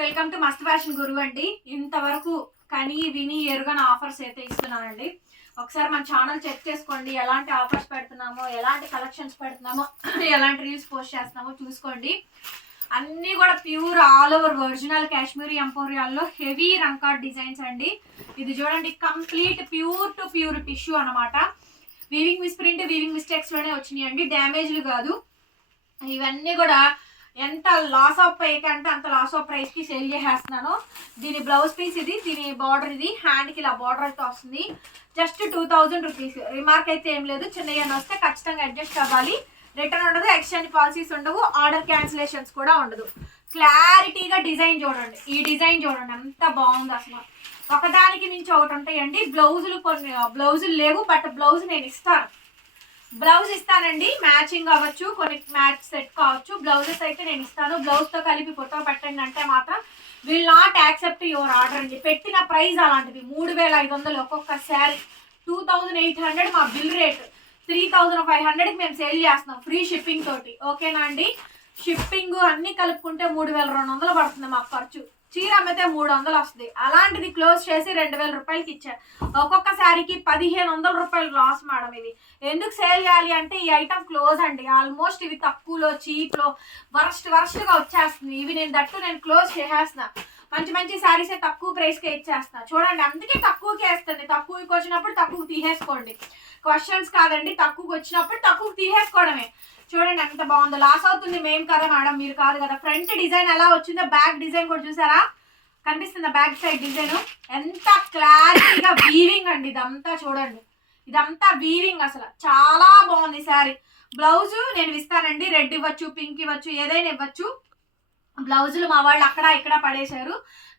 Welcome to మస్త్ fashion గురువు అండి. ఇంతవరకు కని విని ఎరుగని ఆఫర్స్ అయితే ఇస్తున్నానండి. ఒకసారి మన ఛానల్ చెక్ చేసుకోండి. ఎలాంటి ఆఫర్స్ పెడుతున్నామో ఎలాంటి కలెక్షన్స్ పెడుతున్నామో ఎలాంటి రీల్స్ పోస్ట్ చేస్తున్నామో చూసుకోండి. అన్నీ కూడా pure all over original Kashmiri ఎంపోరియాల్లో heavy రంకార్డ్ డిజైన్స్ అండి. ఇది చూడండి complete pure to pure tissue అనమాట వీవింగ్ మిస్ప్రింట్ వీవింగ్ మిస్టేక్స్లోనే వచ్చినాయి అండి డ్యామేజ్లు కాదు. ఇవన్నీ కూడా ఎంత లాస్ ఆఫ్ పై అంటే అంత లాస్ ఆఫ్ ప్రైస్కి సేల్ చేసేస్తున్నాను. దీని బ్లౌజ్ పీస్ ఇది దీని బార్డర్ ఇది హ్యాండ్కి ఇలా బార్డర్ అయితే వస్తుంది. Just two thousand rupees remark అయితే ఏం లేదు చిన్నగా వస్తే ఖచ్చితంగా అడ్జస్ట్ అవ్వాలి. రిటర్న్ ఉండదు ఎక్స్చేంజ్ పాలసీస్ ఉండవు ఆర్డర్ క్యాన్సిలేషన్స్ కూడా ఉండదు. క్లారిటీగా డిజైన్ చూడండి. ఈ డిజైన్ చూడండి ఎంత బాగుంది అసలు. ఒకదానికి మించి ఒకటి ఉంటాయండి. బ్లౌజులు కొన్ని బ్లౌజులు లేవు బట్ బ్లౌజ్ నేను ఇస్తాను. బ్లౌజ్ ఇస్తానండి మ్యాచింగ్ అవ్వచ్చు కొన్ని మ్యాచ్ సెట్ కావచ్చు. బ్లౌజెస్ అయితే నేను ఇస్తాను. బ్లౌజ్తో కలిపి ఫోటో పెట్టండి అంటే మాత్రం will not accept your order అండి. పెట్టిన ప్రైస్ అలాంటిది. మూడు వేల ఐదు వందలు ఒక్కొక్క sari. Two thousand eight hundred మా bill rate three thousand five హండ్రెడ్కి మేము సేల్ చేస్తున్నాం ఫ్రీ షిప్పింగ్ తోటి. ఓకేనా అండి? షిప్పింగ్ అన్ని కలుపుకుంటే మూడు వేల రెండు వందలు పడుతుంది మాకు ఖర్చు. చీర అమ్మితే మూడు వందలు వస్తుంది. అలాంటిది క్లోజ్ చేసి రెండు వేల రూపాయలకి ఇచ్చారు. ఒక్కొక్క శారీకి పదిహేను వందల రూపాయలు లాస్ మేడం ఇది. ఎందుకు సేల్ చేయాలి అంటే ఈ ఐటమ్ క్లోజ్ అండి. ఆల్మోస్ట్ ఇవి తక్కువలో చీప్లో వరస్ట్ వరస్ట్గా వచ్చేస్తుంది ఇవి నేను దట్టు నేను క్లోజ్ చేసేస్తున్నా. మంచి మంచి శారీస్ తక్కువ ప్రైస్కే ఇచ్చేస్తున్నా. చూడండి అందుకే తక్కువకే వేస్తుంది. తక్కువకి వచ్చినప్పుడు తక్కువ తీసేసుకోండి. క్వశ్చన్స్ కాదండి తక్కువకి వచ్చినప్పుడు తక్కువ తీసేసుకోవడమే. చూడండి ఎంత బాగుందో. లాస్ అవుతుంది మేము కదా మేడం మీరు కాదు కదా. ఫ్రంట్ డిజైన్ ఎలా వచ్చిందో బ్యాక్ డిజైన్ కూడా చూసారా? కనిపిస్తుంది బ్యాక్ సైడ్ డిజైన్ ఎంత క్లారిటీగా వీవింగ్ అండి ఇదంతా చూడండి. ఇదంతా వీవింగ్ అసలు. చాలా బాగుంది శారీ బ్లౌజ్ నేను ఇస్తానండి. రెడ్ ఇవ్వచ్చు పింక్ ఇవ్వచ్చు ఏదైనా ఇవ్వచ్చు. బ్లౌజులు మా వాళ్ళు అక్కడ ఇక్కడ పడేశారు.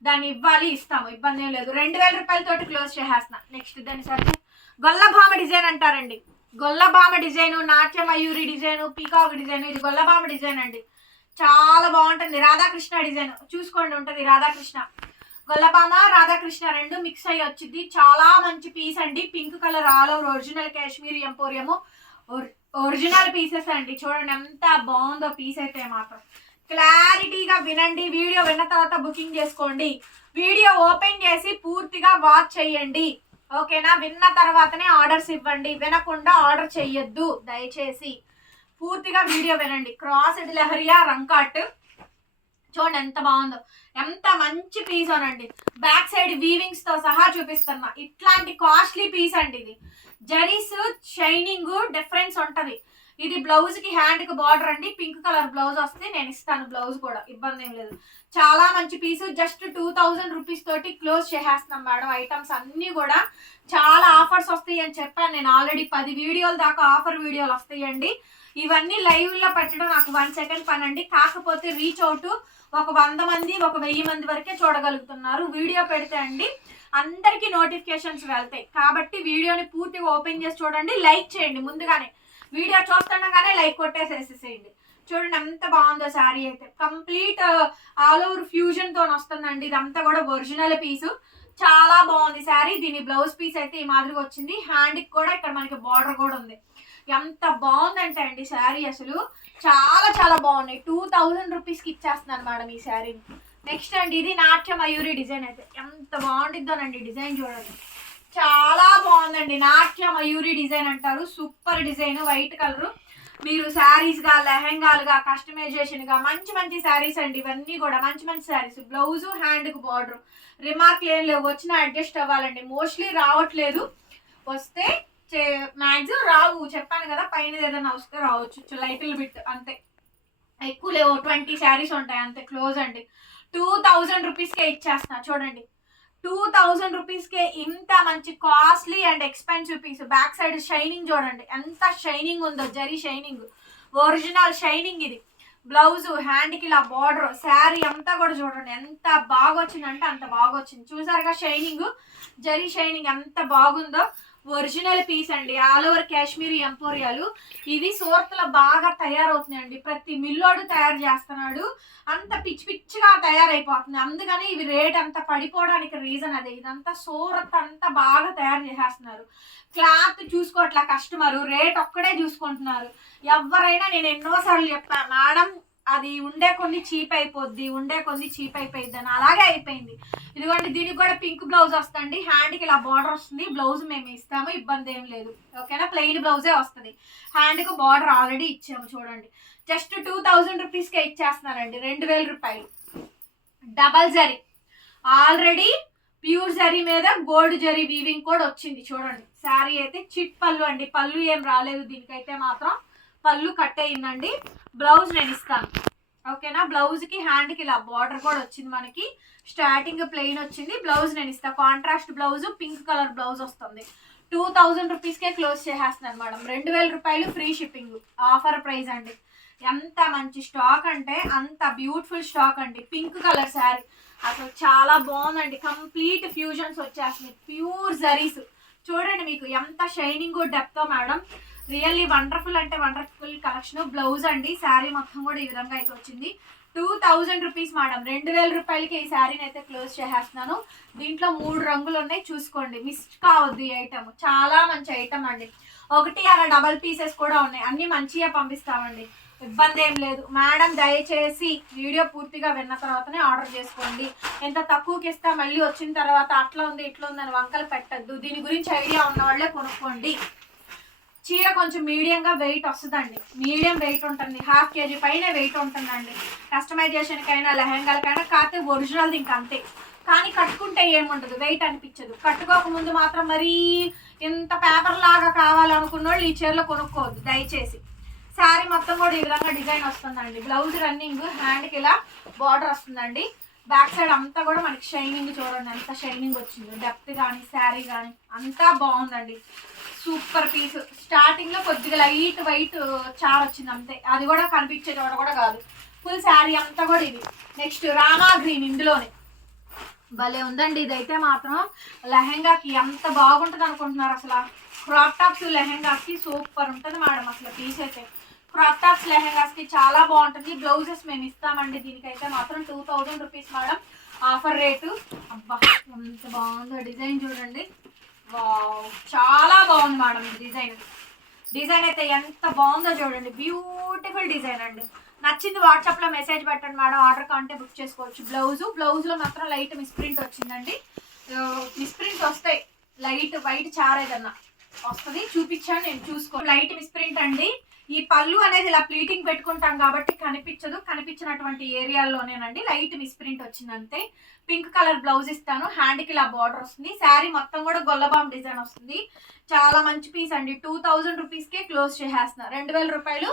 దాన్ని ఇవ్వాలి ఇస్తాము. ఇబ్బంది ఏం లేదు. రెండు వేల రూపాయలతోటి క్లోజ్ చేసేస్తున్నా. నెక్స్ట్ దాన్ని సరే గొల్లభామ డిజైన్ అంటారండి. గొల్లబామ డిజైన్ నాట్య మయూరి డిజైన్ పీకాక్ డిజైన్ ఇది గొల్లబామ డిజైన్ అండి. చాలా బాగుంటుంది. రాధాకృష్ణ డిజైన్. చూసుకోండి ఉంటుంది రాధాకృష్ణ. గొల్లబామ రాధాకృష్ణ రెండు మిక్స్ అయ్యి వచ్చింది. చాలా మంచి పీస్ అండి. Pink colour all over original Kashmir emporium. Original pieces అండి. చూడండి ఎంత బాగుందో పీస్ అయితే మాత్రం. క్లారిటీగా వినండి. వీడియో విన్న తర్వాత బుకింగ్ చేసుకోండి. వీడియో ఓపెన్ చేసి పూర్తిగా వాచ్ చేయండి. ఓకేనా? విన్న తర్వాతనే ఆర్డర్స్ ఇవ్వండి. వినకుండా ఆర్డర్ చెయ్యొద్దు. దయచేసి పూర్తిగా వీడియో వినండి. క్రాస్డ్ లహరియా రంకాట్. చూడండి ఎంత బాగుందో. ఎంత మంచి పీస్ అనండి. బ్యాక్ సైడ్ వీవింగ్స్తో సహా చూపిస్తున్నా. ఇట్లాంటి కాస్ట్లీ పీస్ అండి ఇది. జరీస్ షైనింగ్ డిఫరెన్స్ ఉంటది. ఇది బ్లౌజ్కి హ్యాండ్కి బార్డర్ అండి. పింక్ కలర్ బ్లౌజ్ వస్తే నేను ఇస్తాను బ్లౌజ్ కూడా. ఇబ్బంది ఏం లేదు. చాలా మంచి piece just two thousand rupees తోటి క్లోజ్ చేసేస్తున్నాం మేడం. ఐటమ్స్ అన్ని కూడా చాలా ఆఫర్స్ వస్తాయి అని చెప్పాను. నేను ఆల్రెడీ పది వీడియోల దాకా ఆఫర్ వీడియోలు వస్తాయండి. ఇవన్నీ లైవ్లో పెట్టడం నాకు వన్ సెకండ్ పని అండి కాకపోతే రీచ్ అవుట్ ఒక వంద మంది ఒక వెయ్యి మంది వరకే చూడగలుగుతున్నారు. వీడియో పెడితే అండి అందరికీ నోటిఫికేషన్స్ వెళ్తాయి. కాబట్టి వీడియోని పూర్తిగా ఓపెన్ చేసి చూడండి. లైక్ చేయండి ముందుగానే. వీడియో చూస్తుండగానే లైక్ కొట్టేసేసేసేయండి చూడండి ఎంత బాగుందో శారీ అయితే. కంప్లీట్ ఆల్ ఓవర్ ఫ్యూజన్తో వస్తుందండి. ఇదంతా కూడా ఒరిజినల్ పీసు. చాలా బాగుంది శారీ. దీని బ్లౌజ్ పీస్ అయితే ఈ మాదిరిగా వచ్చింది. హ్యాండ్కి కూడా ఇక్కడ మనకి బార్డర్ కూడా ఉంది. ఎంత బాగుందంటే అండి శారీ అసలు. చాలా చాలా బాగున్నాయి. టూ థౌజండ్ రూపీస్కి ఇచ్చేస్తున్నాను మేడం ఈ శారీని. నెక్స్ట్ అండి ఇది నాట్య మయూరి డిజైన్ అయితే. ఎంత బాగుంటుందోనండి డిజైన్ చూడండి. చాలా బాగుందండి. నాట్య మయూరి డిజైన్ అంటారు. Super design white colour. మీరు శారీస్గా లెహెంగాలుగా కస్టమైజేషన్గా మంచి మంచి శారీస్ అండి. ఇవన్నీ కూడా మంచి మంచి శారీస్. బ్లౌజ్ హ్యాండ్కు బార్డర్. రిమార్క్ ఏం లేవు. వచ్చినా అడ్జస్ట్ అవ్వాలండి. మోస్ట్లీ రావట్లేదు. వస్తే మ్యాక్సిమం రావు. చెప్పాను కదా పైన ఏదైనా వస్తే రావచ్చు. లైటిల్ బిట్ అంతే. ఎక్కువ లేవు. ట్వంటీ శారీస్ ఉంటాయి అంతే. క్లోజ్ అండి. టూ థౌజండ్ రూపీస్కే ఇచ్చేస్తున్నా. చూడండి. టూ థౌజండ్ రూపీస్కే ఇంత మంచి costly and expensive piece. Back side shining చూడండి. ఎంత షైనింగ్ ఉందో జరీ షైనింగ్. ఒరిజినల్ షైనింగ్ ఇది. బ్లౌజ్ హ్యాండ్కి ఇలా బార్డర్ శారీ అంతా కూడా చూడండి. ఎంత బాగా వచ్చిందంటే అంత బాగా వచ్చింది చూసారుగా షైనింగ్? జరీ షైనింగ్ ఎంత బాగుందో. ఒరిజినల్ పీస్ అండి. ఆల్ ఓవర్ కాశ్మీరీ ఎంపోరియాలు. ఇది సూరత్లో బాగా తయారవుతున్నాయండి. ప్రతి మిల్లోడు తయారు చేస్తున్నాడు. అంత పిచ్చి పిచ్చిగా తయారైపోతుంది. అందుకని ఇవి రేట్ అంత పడిపోవడానికి రీజన్ అదే. ఇదంతా సూరత్ అంతా బాగా తయారు చేసేస్తున్నారు. Cloth చూసుకోవట్లా customer. రేట్ ఒక్కడే చూసుకుంటున్నారు. ఎవరైనా నేను ఎన్నోసార్లు చెప్పాను మేడం అది ఉండే కొన్ని చీప్ అయిపోద్ది ఉండే కొన్ని చీప్ అయిపోయింది అని అలాగే అయిపోయింది. ఇదిగోండి దీనికి కూడా పింక్ బ్లౌజ్ వస్తుంది హ్యాండ్కి ఇలా బార్డర్ వస్తుంది. బ్లౌజ్ మేము ఇస్తాము ఇబ్బంది ఏం లేదు. ఓకేనా? ప్లెయిన్ బ్లౌజే వస్తుంది. హ్యాండ్కి బార్డర్ ఆల్రెడీ ఇచ్చాము చూడండి. జస్ట్ టూ థౌజండ్ రూపీస్కే ఇచ్చేస్తున్నారండి రెండు వేల రూపాయలు. Double zari. Already pure zari మీద గోల్డ్ జరీ వీవింగ్ కూడా వచ్చింది చూడండి. శారీ అయితే చిట్ పళ్ళు అండి. పళ్ళు ఏం రాలేదు దీనికైతే మాత్రం. పళ్ళు కట్ అయిందండి బ్లౌజ్ నేను ఇస్తాను. ఓకేనా? బ్లౌజ్కి హ్యాండ్కి ఇలా బార్డర్ కూడా వచ్చింది మనకి. స్టార్టింగ్ ప్లెయిన్ వచ్చింది. బ్లౌజ్ నేను ఇస్తాను contrast blouse pink colour blouse వస్తుంది. టూ థౌజండ్ రూపీస్కే క్లోజ్ చేసేస్తున్నాను మేడం. రెండు వేల రూపాయలు ఫ్రీ షిప్పింగ్ ఆఫర్ ప్రైస్ అండి. ఎంత మంచి స్టాక్ అంటే అంత బ్యూటిఫుల్ స్టాక్ అండి. పింక్ కలర్ శారీ అసలు చాలా బాగుందండి. కంప్లీట్ ఫ్యూజన్స్ వచ్చేస్తున్నాయి. ప్యూర్ జరీస్ చూడండి మీకు ఎంత షైనింగ్ డెప్తో మేడం. రియల్లీ వండర్ఫుల్ అంటే వండర్ఫుల్ కలెక్షన్. బ్లౌజ్ అండి శారీ మొత్తం కూడా ఈ విధంగా అయితే వచ్చింది. టూ థౌజండ్ రూపీస్ మేడం రెండు వేల రూపాయలకి ఈ శారీని అయితే క్లోజ్ చేసేస్తున్నాను. దీంట్లో మూడు రంగులు ఉన్నాయి చూసుకోండి. మిస్ కావద్దు ఈ ఐటమ్ చాలా మంచి ఐటమ్ అండి. ఒకటి అలా డబల్ పీసెస్ కూడా ఉన్నాయి. అన్ని మంచిగా పంపిస్తామండి. ఇబ్బంది ఏం లేదు. మేడం దయచేసి వీడియో పూర్తిగా విన్న తర్వాతనే ఆర్డర్ చేసుకోండి. ఎంత తక్కువకి ఇస్తా మళ్ళీ వచ్చిన తర్వాత అట్లా ఉంది ఇట్లా ఉంది అని వంకలు పెట్టద్దు. దీని గురించి ఐడియా ఉన్న వాళ్ళే కొనుక్కోండి. చీర కొంచెం మీడియంగా వెయిట్ వస్తుందండి. మీడియం వెయిట్ ఉంటుంది. హాఫ్ కేజీ పైన వెయిట్ ఉంటుందండి. కస్టమైజేషన్కైనా లెహెంగాలకైనా కాకపోతే ఒరిజినల్ ఇంక అంతే. కానీ కట్టుకుంటే ఏముండదు. వెయిట్ అనిపించదు. కట్టుకోకముందు మాత్రం మరీ ఇంత పేపర్ లాగా కావాలనుకున్న వాళ్ళు ఈ చీరలో కొనుక్కోవద్దు దయచేసి. శారీ మొత్తం కూడా ఈ విధంగా డిజైన్ వస్తుందండి. బ్లౌజ్ రన్నింగ్ హ్యాండ్కి ఇలా బార్డర్ వస్తుందండి. బ్యాక్ సైడ్ అంతా కూడా మనకి షైనింగ్ చూడండి. ఎంత షైనింగ్ వచ్చింది. డెప్త్ కానీ శారీ కానీ అంతా బాగుందండి. Super piece. స్టార్టింగ్లో కొద్దిగా లైట్ వైట్ చార్ వచ్చింది అంతే. అది కూడా కనిపించేటోడ కూడా కాదు. ఫుల్ శారీ అంతా కూడా ఇది. నెక్స్ట్ రామా గ్రీన్ ఇందులోనే. భలే ఉందండి ఇదైతే మాత్రం. లెహెంగాకి ఎంత బాగుంటుంది అనుకుంటున్నారు అసలు. క్రాప్ టాప్స్ లెహెంగాకి సూపర్ ఉంటుంది మేడం అసలు పీస్ అయితే. క్రాప్ టాప్స్ లెహెంగాస్కి చాలా బాగుంటుంది. బ్లౌజెస్ మేము ఇస్తామండి దీనికైతే మాత్రం two thousand rupees madam. Offer rate అబ్బా ఎంత బాగుందో డిజైన్ చూడండి. చాలా బాగుంది మేడం డిజైన్. డిజైన్ అయితే ఎంత బాగుందో చూడండి. బ్యూటిఫుల్ డిజైన్ అండి. నచ్చింది వాట్సాప్లో మెసేజ్ పెట్టండి మేడం. ఆర్డర్ కాంటే బుక్ చేసుకోవచ్చు. బ్లౌజు బ్లౌజ్లో మాత్రం లైట్ మిస్ప్రింట్ వచ్చిందండి. Uh, మిస్ప్రింట్ వస్తాయి. లైట్ వైట్ చారేదన్నా వస్తుంది చూపించాను నేను చూసుకో లైట్ మిస్ప్రింట్ అండి. ఈ పళ్ళు అనేది ఇలా ప్లీటింగ్ పెట్టుకుంటాం కాబట్టి కనిపించదు. కనిపించినటువంటి ఏరియాల్లోనేనండి లైట్ మిస్ప్రింట్ వచ్చింది అంతే పింక్ కలర్ బ్లౌజ్ ఇస్తాను. హ్యాండ్కి ఇలా బార్డర్ వస్తుంది. శారీ మొత్తం కూడా గొల్లబామ్ డిజైన్ వస్తుంది. చాలా మంచి పీస్ అండి. టూ థౌజండ్ రూపీస్కే క్లోజ్ చేసేస్తున్నా. రెండు వేల రూపాయలు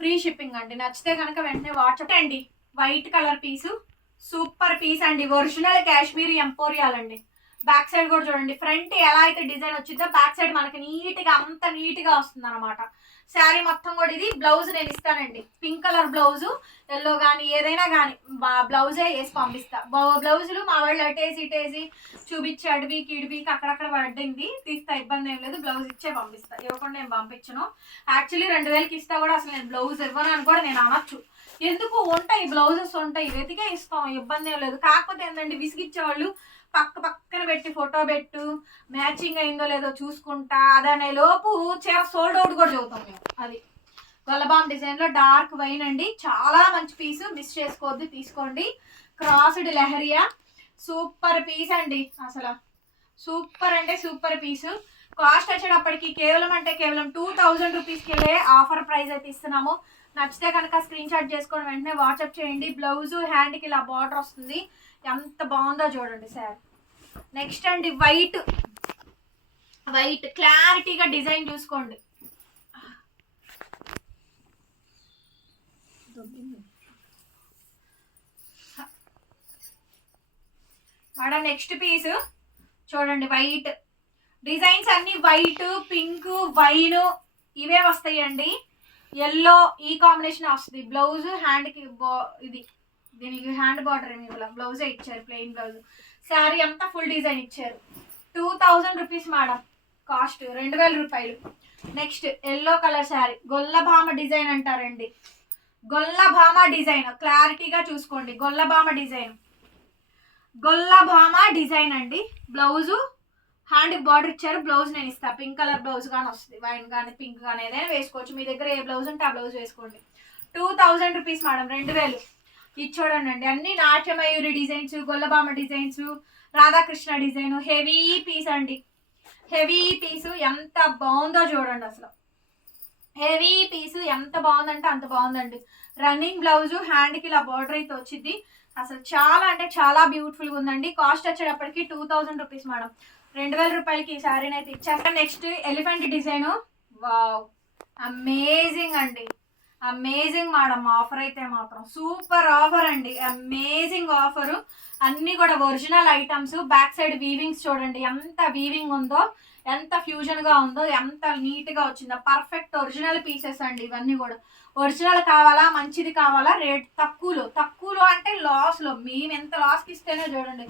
ఫ్రీ షిప్పింగ్ అండి. నచ్చితే కనుక వెంటనే వాట్సాప్ అండి white colour piece super piece అండి. ఒరిజినల్ కాశ్మీరీ ఎంపోరియాలండి. బ్యాక్ సైడ్ కూడా చూడండి. ఫ్రంట్ ఎలా అయితే డిజైన్ వచ్చిందో బ్యాక్ సైడ్ మనకి నీట్గా అంత నీట్గా వస్తుంది అనమాట శారీ మొత్తం కూడా ఇది బ్లౌజ్ నేను ఇస్తానండి. పింక్ కలర్ బ్లౌజ్ ఎల్లో కానీ ఏదైనా కానీ బ్లౌజే వేసి పంపిస్తా. బ్లౌజులు మా వాళ్ళు అటేసి ఇటేసి చూపించి అడివి ఇడివికి అక్కడక్కడ పడింది తీస్తా ఇబ్బంది ఏం లేదు బ్లౌజ్ ఇచ్చే పంపిస్తా. ఇవ్వకుండా నేను పంపించను. యాక్చువల్లీ రెండు వేలకి ఇస్తా కూడా అసలు నేను బ్లౌజ్ ఇవ్వను అని కూడా నేను అనొచ్చు. ఎందుకు ఉంటాయి బ్లౌజెస్ ఉంటాయి వెతికే ఇస్తాం ఇబ్బంది ఏం లేదు. కాకపోతే ఏంటంటే విసిగిచ్చేవాళ్ళు పక్క పక్క పెట్టి ఫోటో పెట్టు మ్యాచింగ్ అయిందో లేదో చూసుకుంటా అదనే లోపు చీర సోల్డ్ అవుట్ కూడా చదువుతాం మేము అది. గొల్లబామ్ డిజైన్లో డార్క్ వైన్ అండి. చాలా మంచి పీస్ మిస్ చేసుకోవద్దు తీసుకోండి. క్రాస్డ్ లెహరియా. సూపర్ పీస్ అండి అసలు. సూపర్ అంటే సూపర్ పీస్ కాస్ట్ వచ్చేటప్పటికి కేవలం అంటే కేవలం టూ థౌజండ్ రూపీస్కి వెళ్ళే ఆఫర్ ప్రైస్ అయితే ఇస్తున్నాము. నచ్చితే కనుక స్క్రీన్ షాట్ చేసుకొని వెంటనే వాట్సాప్ చేయండి. బ్లౌజ్ హ్యాండ్కి ఇలా బార్డర్ వస్తుంది. ఎంత బాగుందో చూడండి సార్ నెక్స్ట్ అండి వైట్ వైట్ క్లారిటీగా డిజైన్ చూసుకోండి. మేడం నెక్స్ట్ పీస్ చూడండి వైట్ డిజైన్స్ అన్ని వైట్ పింక్ వైన్ ఇవే వస్తాయండి. ఎల్లో ఈ కాంబినేషన్ వస్తుంది. బ్లౌజ్ హ్యాండ్కి ఇది దీనికి హ్యాండ్ బార్డర్ ఏమి బ్లౌజే ఇచ్చారు ప్లెయిన్ బ్లౌజ్ శారీ అంతా ఫుల్ డిజైన్ ఇచ్చారు. Two thousand rupees madam cost రెండు వేల రూపాయలు. Next yellow colour sari Gollabhama design అంటారండి. గొల్లభామ డిజైన్ క్లారిటీగా చూసుకోండి. గొల్లభామ డిజైన్ గొల్లభామ డిజైన్ అండి. బ్లౌజు హ్యాండ్ బార్డర్ ఇచ్చారు. బ్లౌజ్ నేను ఇస్తాను పింక్ కలర్ బ్లౌజ్ కానీ వస్తుంది. వైన్ కానీ పింక్ కానీ ఏదైనా వేసుకోవచ్చు. మీ దగ్గర ఏ బ్లౌజ్ ఉంటే ఆ బ్లౌజ్ వేసుకోండి. టూ థౌజండ్ రూపీస్ మేడం రెండు వేలు. ఇది చూడండి అండి అన్ని Natyamayuri designs Gollabhama designs Radhakrishna design heavy piece అండి. హెవీ పీసు ఎంత బాగుందో చూడండి అసలు. హెవీ పీసు ఎంత బాగుందంటే అంత బాగుందండి. రన్నింగ్ బ్లౌజ్ హ్యాండ్కి ఇలా బార్డర్ అయితే వచ్చింది. అసలు చాలా అంటే చాలా బ్యూటిఫుల్గా ఉందండి. కాస్ట్ వచ్చేటప్పటికి టూ థౌజండ్ రూపీస్ మేడం. రెండు వేల రూపాయలకి ఈ శారీని అయితే ఇచ్చాక next elephant design wow amazing అండి. అమేజింగ్ మేడం ఆఫర్ అయితే మాత్రం సూపర్ ఆఫర్ అండి. అమేజింగ్ ఆఫరు అన్ని కూడా original items back side weavings చూడండి ఎంత వీవింగ్ ఉందో ఎంత ఫ్యూజన్గా ఉందో ఎంత నీట్గా వచ్చిందో పర్ఫెక్ట్ ఒరిజినల్ పీసెస్ అండి ఇవన్నీ కూడా. ఒరిజినల్ కావాలా మంచిది కావాలా రేట్ తక్కువలో తక్కువలో అంటే లాస్లో. మేము ఎంత లాస్కి ఇస్తేనే చూడండి.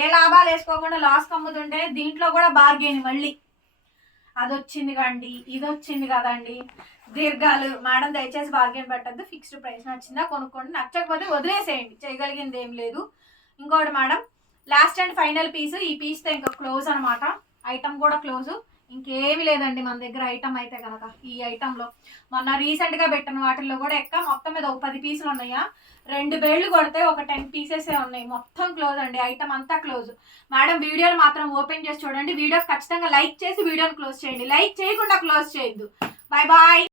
ఏ లాభాలు వేసుకోకుండా లాస్ అమ్ముతుంటే దీంట్లో కూడా బార్గెన్ మళ్ళీ. అది వచ్చింది కండి ఇది వచ్చింది కదండి. దీర్ఘాలు. మేడం దయచేసి బార్గెన్ పెట్టద్దు. ఫిక్స్డ్ ప్రైస్ నచ్చిందా కొనుక్కోండి. నచ్చకపోతే వదిలేసేయండి. చేయగలిగింది ఏం లేదు. ఇంకోటి madam last and final piece ఈ పీస్తో ఇంకా క్లోజ్ అనమాట ఐటమ్ కూడా క్లోజ్ ఇంకేమి లేదండి మన దగ్గర ఐటమ్ అయితే కనుక ఈ ఐటెంలో మొన్న రీసెంట్గా పెట్టిన వాటిల్లో కూడా ఎక్క మొత్తం మీద ఒక పది పీసులు ఉన్నాయా? రెండు బేళ్ళు కొడితే ఒక టెన్ పీసెసే ఉన్నాయి. మొత్తం క్లోజ్ అండి. ఐటమ్ అంతా క్లోజ్ మేడం వీడియోలు మాత్రం ఓపెన్ చేసి చూడండి. వీడియో ఖచ్చితంగా లైక్ చేసి వీడియోని క్లోజ్ చేయండి. లైక్ చేయకుండా క్లోజ్ చేయొద్దు. Bye bye